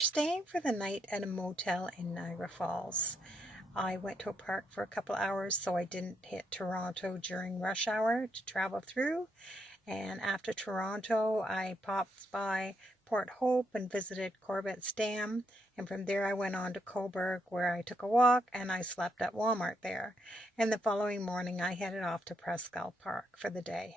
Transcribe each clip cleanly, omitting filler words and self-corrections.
Staying for the night at a motel in Niagara Falls. I went to a park for a couple hours so I didn't hit Toronto during rush hour to travel through. And after Toronto, I popped by Port Hope and visited Corbett's Dam. And from there, I went on to Cobourg where I took a walk and I slept at Walmart there. And the following morning, I headed off to Presqu'ile Park for the day.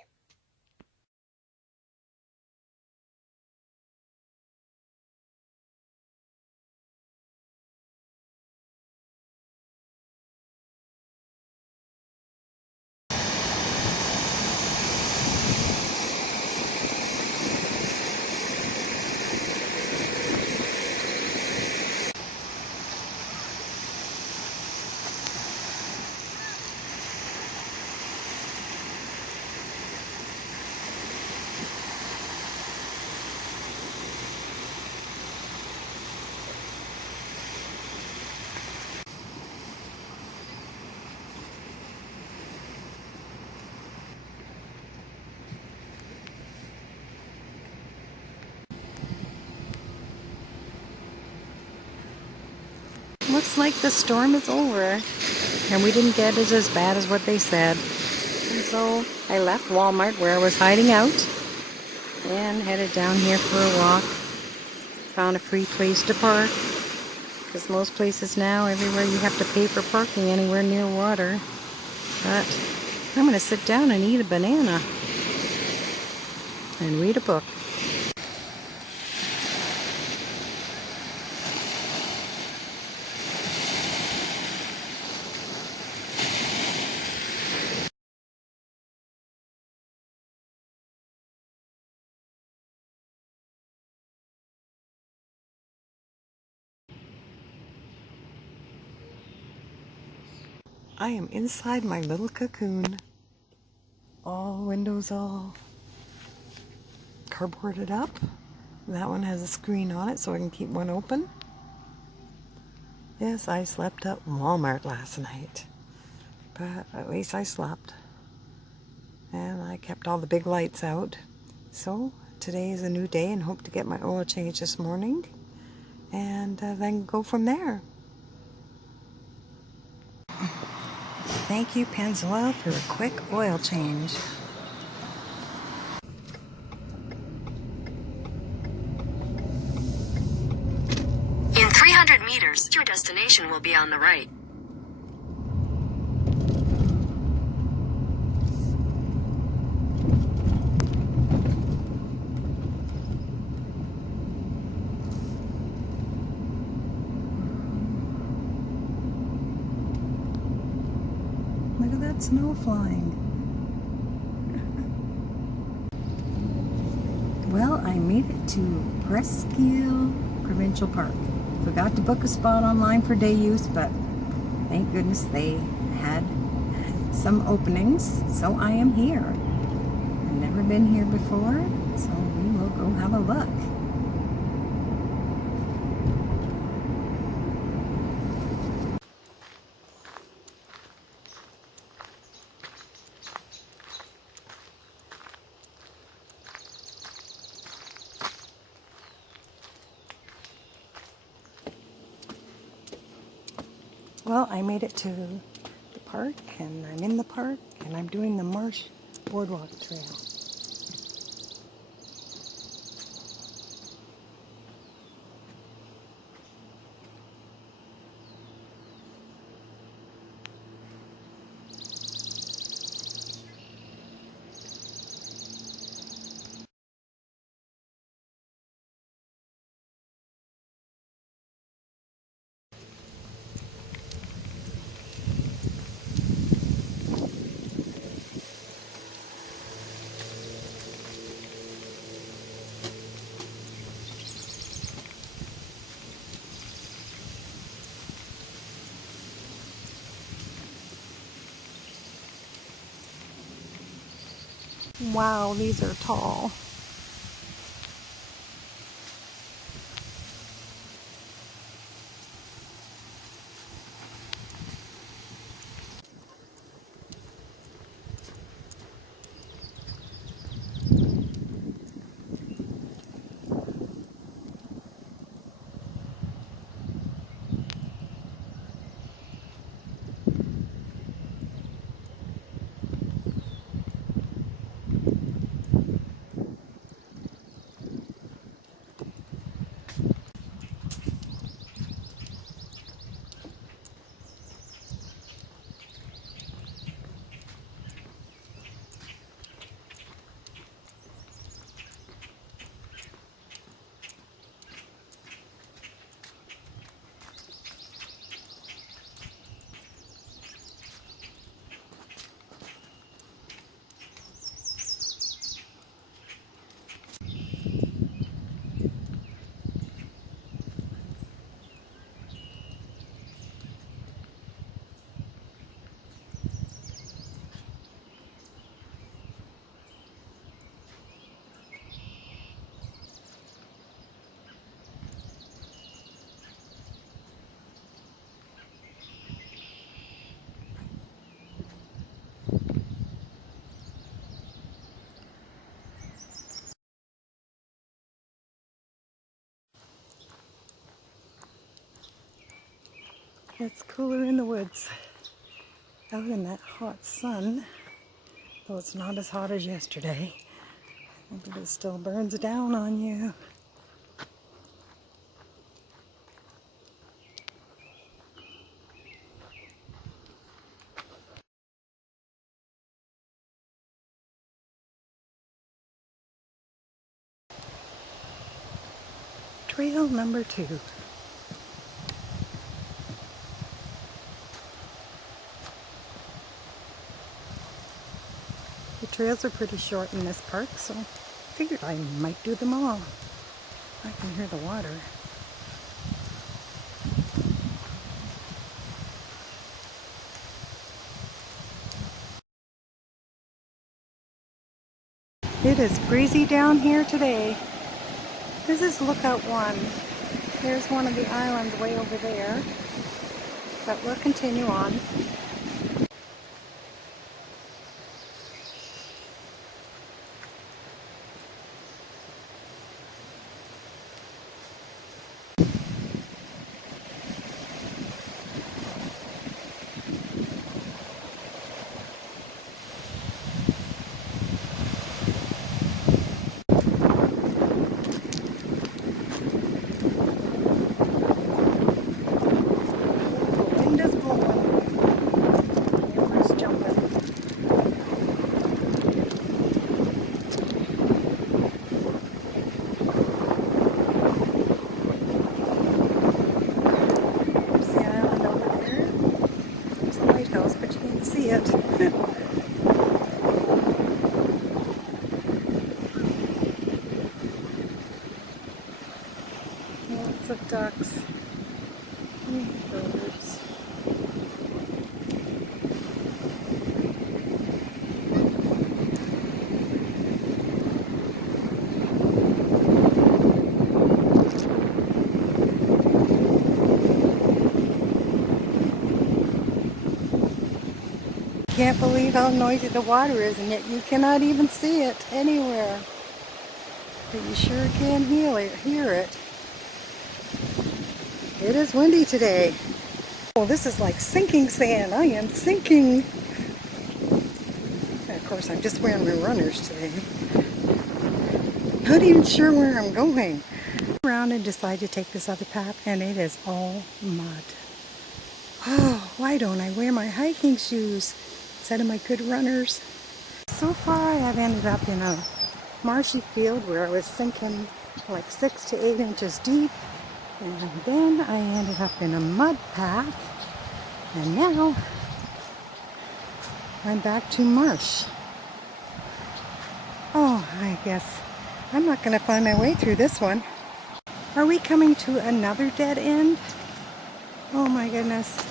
Looks like the storm is over, and we didn't get it as bad as what they said. And so I left Walmart where I was hiding out and headed down here for a walk. Found a free place to park, because most places now, everywhere you have to pay for parking anywhere near water. But I'm going to sit down and eat a banana and read a book. I am inside my little cocoon. All windows all cardboarded up. That one has a screen on it so I can keep one open. Yes, I slept at Walmart last night, but at least I slept. And I kept all the big lights out. So today is a new day and hope to get my oil change this morning and then go from there. Thank you, Pennzoil, for a quick oil change. In 300 meters, your destination will be on the right. Look at that snow flying. Well, I made it to Presqu'ile Provincial Park. Forgot to book a spot online for day use, but thank goodness they had some openings, so I am here. I've never been here before, so we will go have a look. Well, I made it to the park, and I'm in the park, and I'm doing the Marsh Boardwalk trail. Wow, these are tall. It's cooler in the woods out in that hot sun, though it's not as hot as yesterday, but it still burns down on you. Trail number 2. The trails are pretty short in this park, so I figured I might do them all. I can hear the water. It is breezy down here today. This is Lookout 1. There's one of the islands way over there, but we'll continue on. Lots of ducks and birds. Can't believe how noisy the water is, and yet you cannot even see it anywhere. But you sure can hear it. It is windy today. Oh, this is like sinking sand. I am sinking. And of course, I'm just wearing my runners today. Not even sure where I'm going. Around and decide to take this other path, and it is all mud. Oh, why don't I wear my hiking shoes instead of my good runners? So far, I've ended up in a marshy field where I was sinking like 6 to 8 inches deep, and then I ended up in a mud path, and now I'm back to Marsh. Oh, I guess I'm not going to find my way through this one. Are we coming to another dead end? Oh my goodness.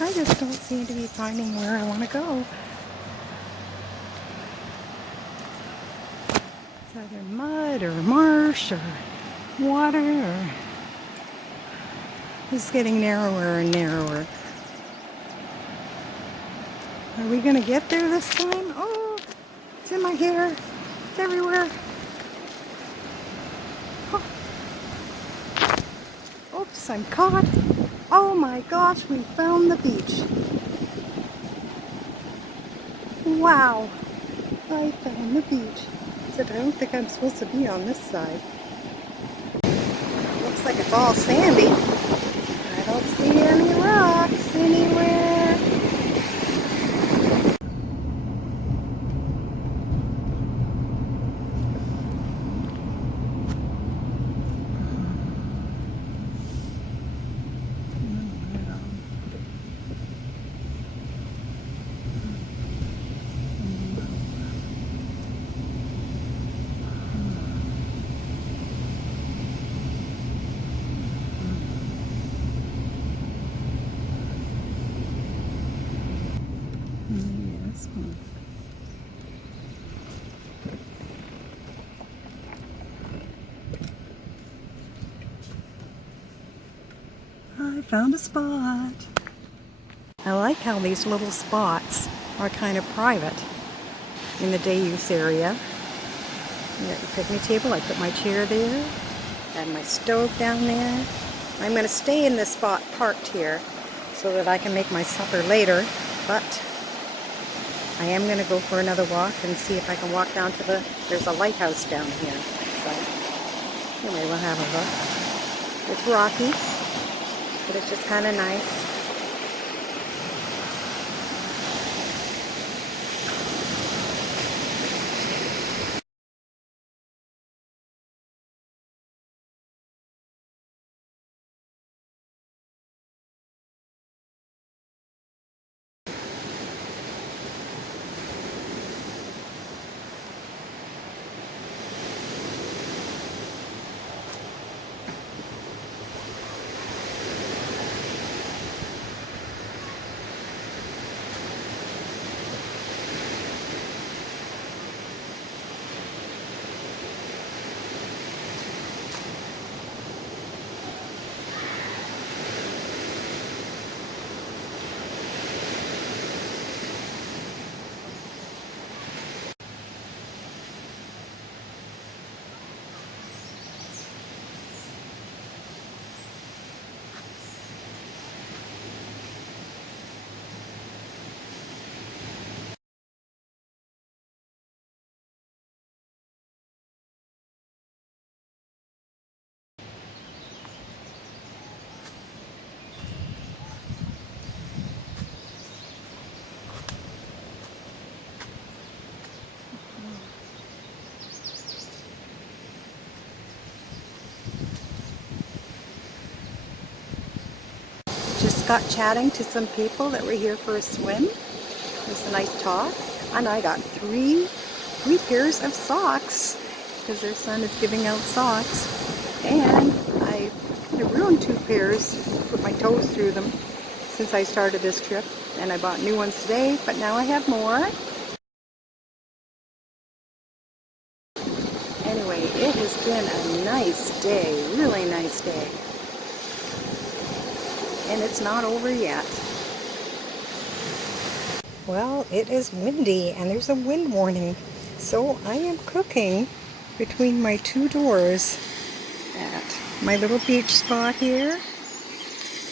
I just don't seem to be finding where I want to go. It's either mud or marsh or water, or it's getting narrower and narrower. Are we going to get there this time? Oh, it's in my hair. It's everywhere. Oh. Oops, I'm caught. Oh my gosh, we found the beach. Wow, I found the beach. Except I don't think I'm supposed to be on this side. Looks like it's all sandy. I don't see any rocks anywhere. I found a spot. I like how these little spots are kind of private in the day use area. You got your picnic table. I put my chair there. I have my stove down there. I'm going to stay in this spot parked here so that I can make my supper later, but I am going to go for another walk and see if I can walk down to there's a lighthouse down here. So anyway, we'll have a look. It's rocky, but it's just kind of nice. Just got chatting to some people that were here for a swim. It was a nice talk. And I got three pairs of socks because their son is giving out socks. And I kind of ruined 2 pairs, put my toes through them since I started this trip. And I bought new ones today, but now I have more. Anyway, it has been a nice day, really nice day. And it's not over yet. Well, it is windy and there's a wind warning. So I am cooking between my 2 doors at my little beach spot here.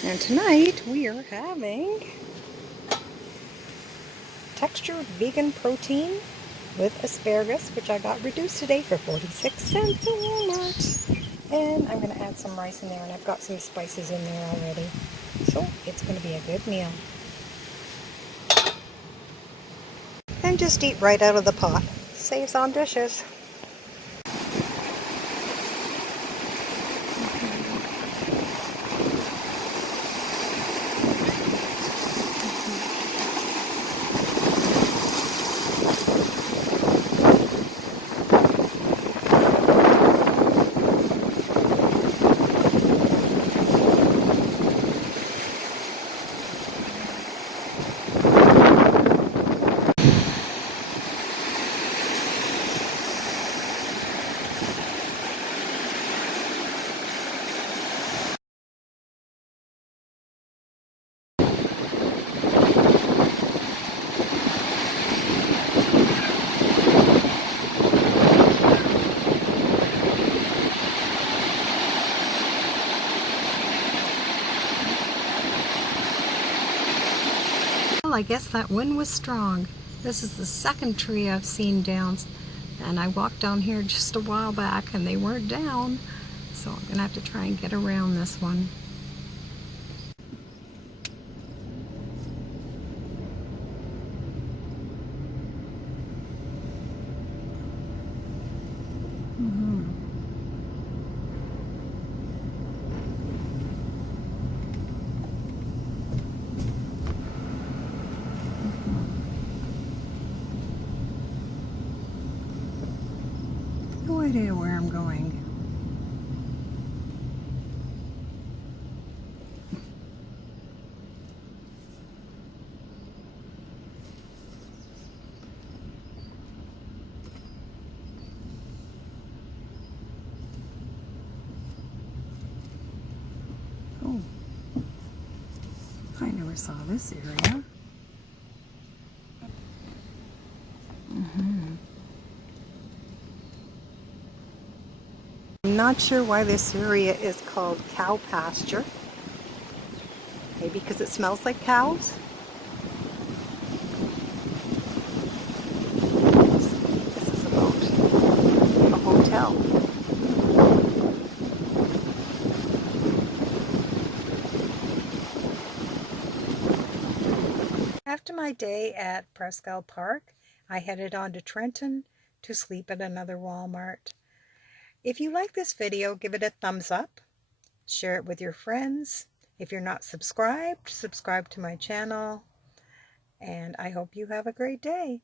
And tonight we are having textured vegan protein with asparagus, which I got reduced today for 46 cents at Walmart. And I'm going to add some rice in there, and I've got some spices in there already. So it's going to be a good meal. And just eat right out of the pot. Saves on dishes. Well, I guess that wind was strong. This is the second tree I've seen down, and I walked down here just a while back and they weren't down, so I'm gonna have to try and get around this one. No idea where I'm going. Oh, I never saw this area. I'm not sure why this area is called cow pasture. Maybe because it smells like cows? This is about a hotel. After my day at Presqu'ile Park, I headed on to Trenton to sleep at another Walmart. If you like this video, give it a thumbs up. Share it with your friends. If you're not subscribed, subscribe to my channel. And I hope you have a great day.